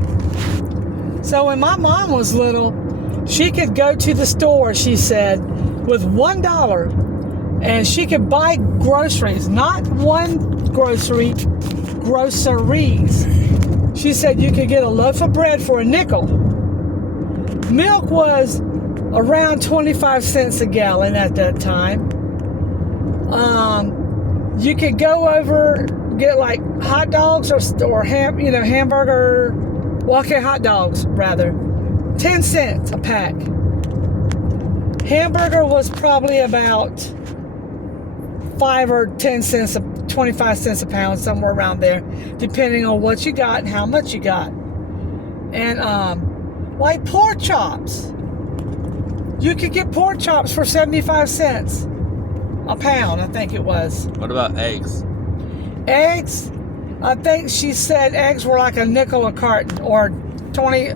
kidding. So when my mom was little, she could go to the store, she said, with $1, and she could buy groceries, not one grocery, groceries. She said you could get a loaf of bread for a nickel. Milk was around 25 cents a gallon at that time. You could go over, get like hot dogs or hamburger, hot dogs rather, 10 cents a pack. Hamburger was probably about 5 or 10 cents, 25 cents a pound, somewhere around there, depending on what you got and how much you got. And like pork chops, you could get pork chops for 75 cents a pound, I think it was. What about eggs? Eggs, I think she said eggs were like a nickel a carton, or 20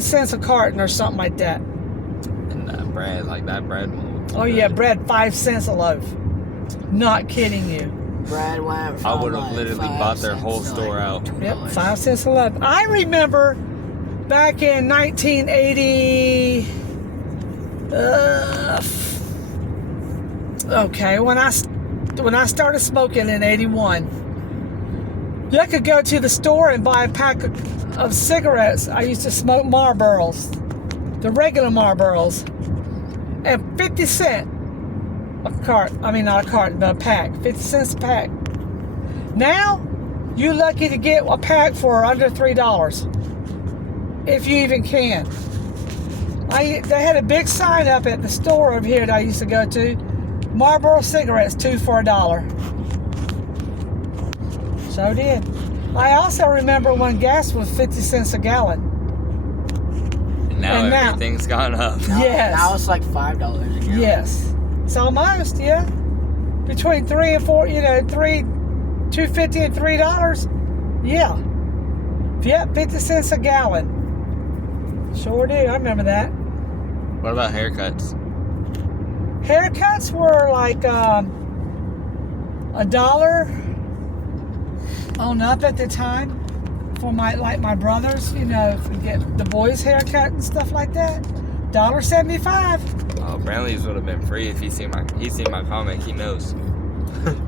cents a carton or something like that. And that bread, like that bread. Oh yeah, bread 5 cents a loaf. Not kidding you. Bread went from I would have literally bought their whole store out. Yep, 5 cents a loaf. I remember back in 1980. Okay, when I started smoking in 81, you could go to the store and buy a pack of cigarettes. I used to smoke Marlboros, the regular Marlboros, and 50 cents a carton. I mean, not a carton, but a pack. 50 cents a pack. Now, you're lucky to get a pack for under $3, if you even can. They had a big sign up at the store over here that I used to go to. Marlboro cigarettes, 2 for $1. So did. I also remember when gas was 50 cents a gallon. Now everything's gone up. Yes. Now it's like $5 a gallon. Yes. It's almost, yeah. Between $3 and $4, $2.50 and $3. Yeah. Yep, 50 cents a gallon. Sure do. I remember that. What about haircuts? Haircuts were like $1 on up at the time for my brothers, get the boys' haircut and stuff like that. $1.75. Oh, Brantley's would have been free if he's seen my comic. He knows.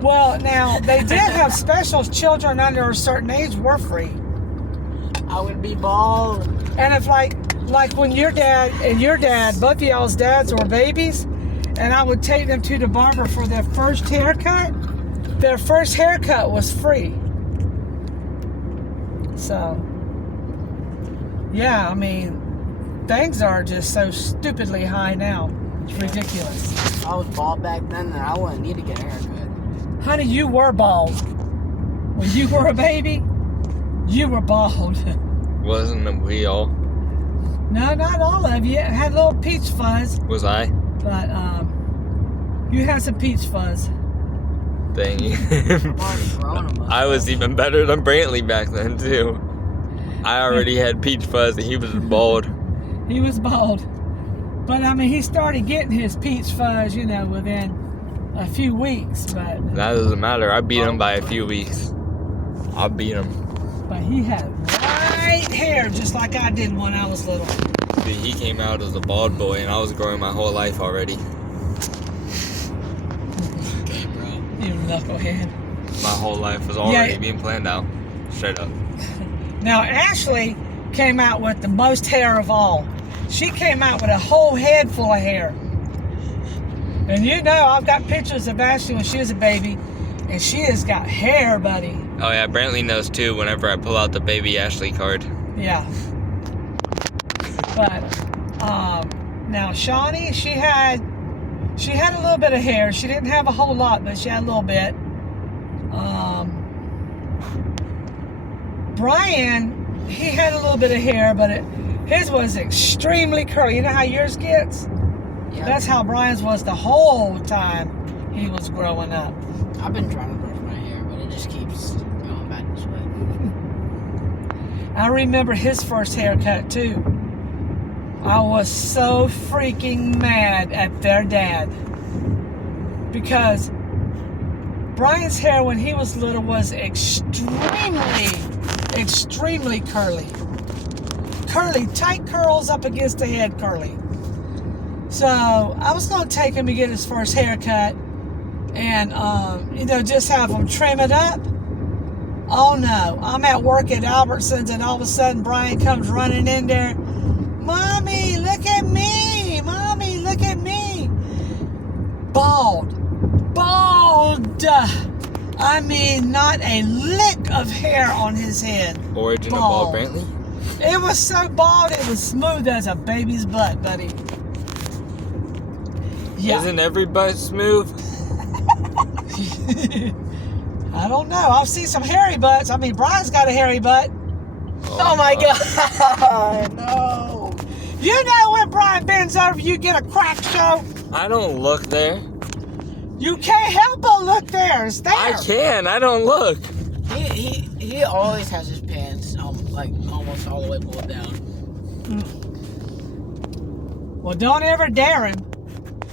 Well, now they did have specials. Children under a certain age were free. I would be bald. And if like when your dad and your dad, both of y'all's dads were babies, and I would take them to the barber for their first haircut was free. So, yeah, I mean, things are just so stupidly high now. It's ridiculous. If I was bald back then I wouldn't need to get a haircut. Honey, you were bald. When you were a baby, you were bald. Wasn't we all? No, not all of you. It had a little peach fuzz. Was I? But, you had some peach fuzz. Dang you. I'm already grown them up. I was even better than Brantley back then, too. I already had peach fuzz and he was bald. He was bald. But, I mean, he started getting his peach fuzz, within a few weeks. But That doesn't matter. I beat him by a few weeks. I beat him. But he had white hair just like I did when I was little. Dude, he came out as a bald boy and I was growing my whole life already. Okay, bro. You knucklehead. My whole life was already being planned out. Straight up. Now, Ashley came out with the most hair of all. She came out with a whole head full of hair. And I've got pictures of Ashley when she was a baby, and she has got hair, buddy. Oh yeah, Brantley knows too whenever I pull out the baby Ashley card. Yeah. But, now Shawnee, she had a little bit of hair. She didn't have a whole lot, but she had a little bit. Brian, he had a little bit of hair, but his was extremely curly. You know how yours gets? Yeah. That's how Brian's was the whole time he was growing up. I've been trying to brush my hair, but it just keeps going back this way. I remember his first haircut too. I was so freaking mad at their dad because Brian's hair when he was little was extremely curly. curly, tight curls up against the head curly. So I was going to take him to get his first haircut and, just have him trim it up. Oh no, I'm at work at Albertsons and all of a sudden Brian comes running in there. Mommy, look at me. Mommy, look at me. Bald. I mean, not a lick of hair on his head. Original bald Brantley? It was so bald, it was smooth as a baby's butt, buddy. Yeah. Isn't every butt smooth? I don't know. I've seen some hairy butts. I mean, Brian's got a hairy butt. Oh my God! No. You know when Brian bends over, you get a crack show? I don't look there. You can't help but look there. It's there. I can. I don't look. He always has his pants almost all the way pulled down. Well, don't ever dare him.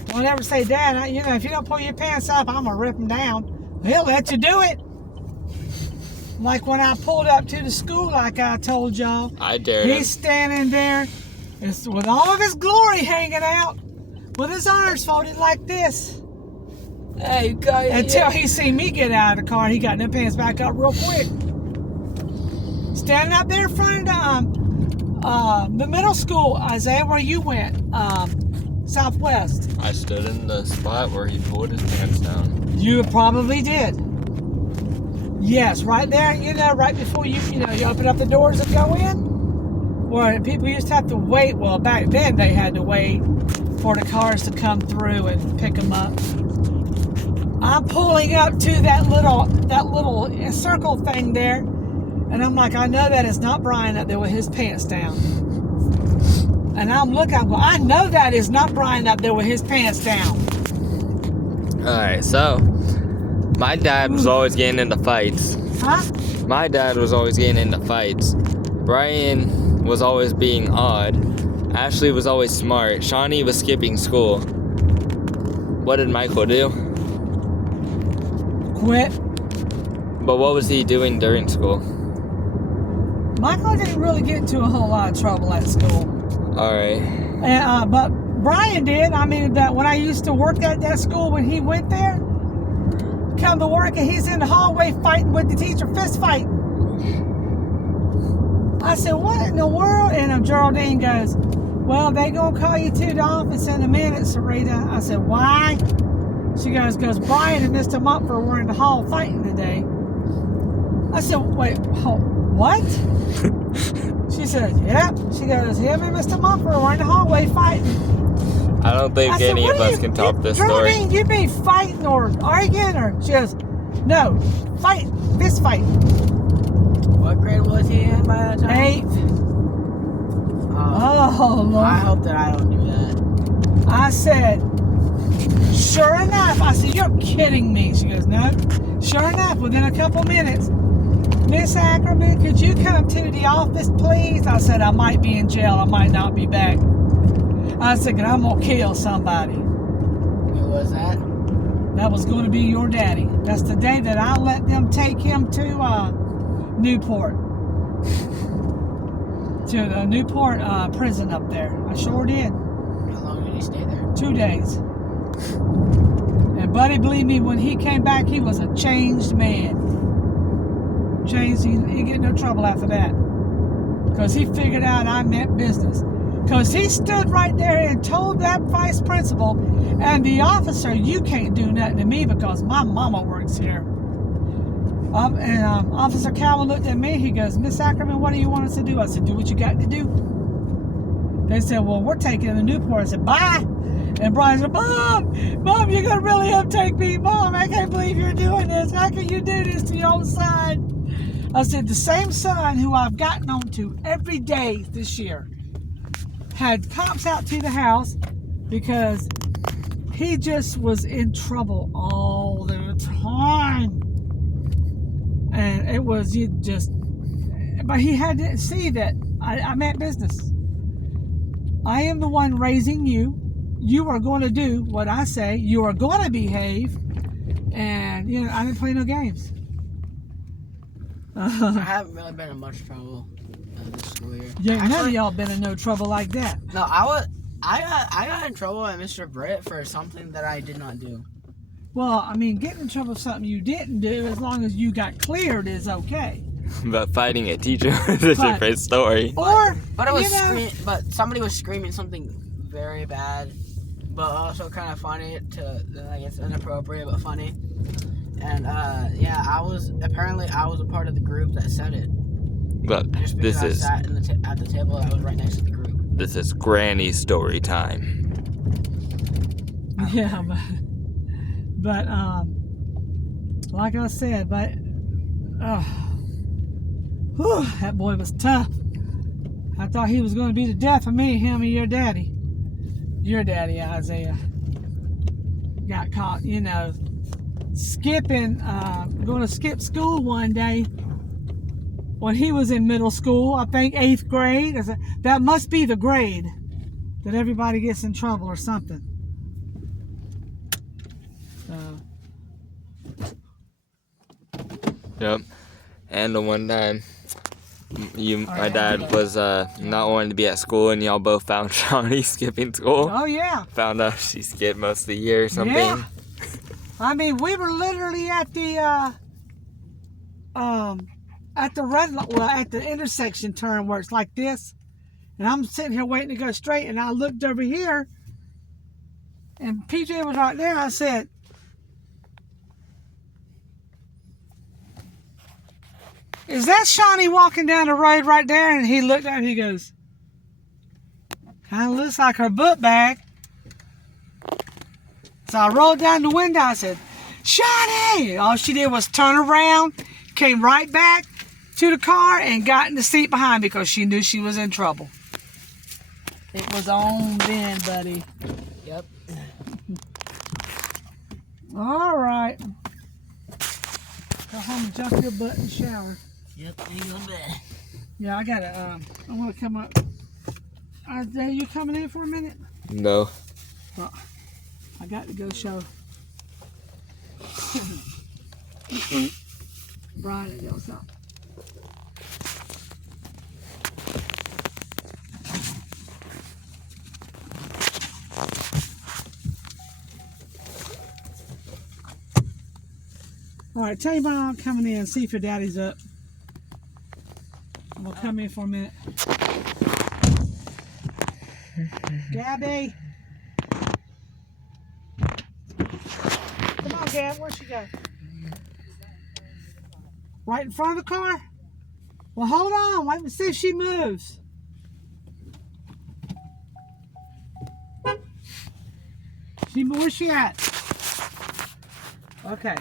Don't ever say, Dad, if you don't pull your pants up, I'm going to rip them down. He'll let you do it. Like when I pulled up to the school, like I told y'all. I dared him. He's standing there with all of his glory hanging out, with his arms folded like this. Hey, guy. Until he seen me get out of the car, and he got them pants back up real quick. Standing up there in front of the middle school, Isaiah, where you went, Southwest. I stood in the spot where he pulled his pants down. You probably did. Yes, right there, right before you open up the doors and go in. Where people used to have to wait. Well, back then they had to wait for the cars to come through and pick them up. I'm pulling up to that little circle thing there, and I'm like, I know that is not Brian up there with his pants down. And I'm going, I know that is not Brian up there with his pants down. Alright, so my dad was always getting into fights. Huh? My dad was always getting into fights. Brian was always being odd. Ashley was always smart. Shawnee was skipping school. What did Michael do? Quit. But what was he doing during school? Michael didn't really get into a whole lot of trouble at school. Alright. And, but Brian did. I mean, that when I used to work at that school, when he went there, come to work and he's in the hallway fighting with the teacher, fist fighting. I said, what in the world? And Geraldine goes, well, they gonna call you to the office in a minute, Sarita. I said, why? She goes, because Brian and Mr. Mumford were in the hall fighting today. I said, wait, what? She said, yeah. She goes, him and Mr. Mumford were in the hallway fighting. I don't think any of us can top this story. Geraldine, you mean fighting or arguing? Or she goes, no, fight, fist fight. What grade was he in by that time? 8th. Oh, Lord. I hope that I don't do that. I said, sure enough. I said, you're kidding me. She goes, no. Sure enough, within a couple minutes, Miss Ackerman, could you come to the office, please? I said, I might be in jail. I might not be back. I said, I'm going to kill somebody. Who was that? That was going to be your daddy. That's the day that I let them take him to Newport. To the Newport prison up there. I sure did. How long did he stay there? 2 days. And buddy, believe me, when he came back, he was a changed man. Changed, he didn't get no trouble after that. Because he figured out I meant business. Because he stood right there and told that vice principal and the officer, you can't do nothing to me because my mama works here. Officer Calvin looked at me. He goes, Miss Ackerman, what do you want us to do? I said, do what you got to do. They said, well, we're taking the Newport. I said, bye. And Brian said, Mom, you're going to really take me. Mom, I can't believe you're doing this. How can you do this to your own son? I said, the same son who I've gotten on to every day this year had cops out to the house because he just was in trouble all the time. And it was but he had to see that I meant business. I am the one raising you. You are going to do what I say. You are going to behave. And, I didn't play no games. I haven't really been in much trouble this school year. Yeah, none of Actually- y'all been in no trouble like that. No, I got in trouble at Mr. Britt for something that I did not do. Well, I mean, getting in trouble for something you didn't do, as long as you got cleared, is okay. But fighting a teacher is a But- different story. Or, But it was you know, but somebody was screaming something very bad, but also kind of funny to like it's inappropriate but funny. And yeah, I was a part of the group that said it. But Just because this I is sat at the table that was right next to the group. Granny story time. yeah, but like I said, but that boy was tough. I thought he was going to be the death of me, him and your daddy. Your daddy, Isaiah, got caught, you know, skipping, going to skip school one day when he was in middle school, I think 8th grade. I said, that must be the grade that everybody gets in trouble or something. Yep. And the one time, my Alright, dad was not wanting to be at school, and y'all both found Shawnee skipping school. Oh yeah. Found out she skipped most of the year or something. Yeah. I mean, we were literally at the at the intersection turn where it's like this, and I'm sitting here waiting to go straight, and I looked over here, and PJ was right there. I said, "Is that Shawnee walking down the road right there?" And he looked at me, he goes, "Kind of looks like her book bag." So I rolled down the window. I said, "Shawnee!" All she did was turn around, came right back to the car, and got in the seat behind because she knew she was in trouble. It was on then, buddy. Yep. All right. Go home and jump your butt in the shower. Yep. Ain't no bad. Yeah, I gotta. I want to come up. Isaiah, you coming in for a minute? No. Well, I got to go show Brian y'all something. All right, tell your mom I'm coming in and see if your daddy's up. I'm gonna come in for a minute. Gabby. Come on, Gab, where'd she go? Right in front of the car? Well, hold on. Wait and see if she moves. Where's she at? Okay.